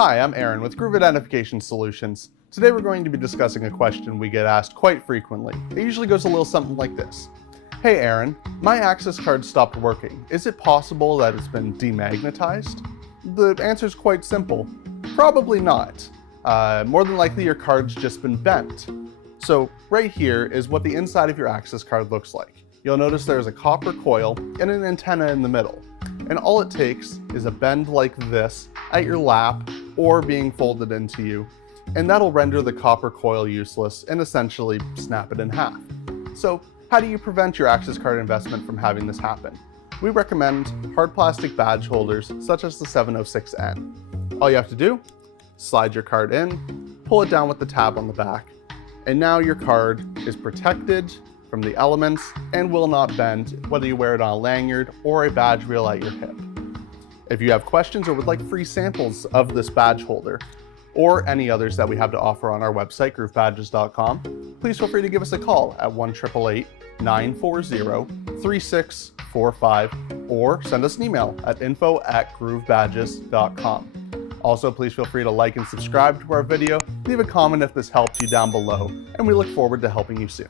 Hi, I'm Aaron with Groove Identification Solutions. Today we're going to be discussing a question we get asked quite frequently. It usually goes a little something like this. Hey Aaron, my access card stopped working. Is it possible that it's been demagnetized? The answer is quite simple. Probably not. More than likely your card's just been bent. So right here is what the inside of your access card looks like. You'll notice there's a copper coil and an antenna in the middle. And all it takes is a bend like this at your lap or being folded into you, and that'll render the copper coil useless and essentially snap it in half. So how do you prevent your access card investment from having this happen? We recommend hard plastic badge holders such as the 706N. All you have to do, slide your card in, pull it down with the tab on the back, and now your card is protected from the elements and will not bend whether you wear it on a lanyard or a badge reel at your hip. If you have questions or would like free samples of this badge holder or any others that we have to offer on our website, groovebadges.com, please feel free to give us a call at 1-888-940-3645 or send us an email at info@groovebadges.com. Also, please feel free to like and subscribe to our video, leave a comment if this helped you down below, and we look forward to helping you soon.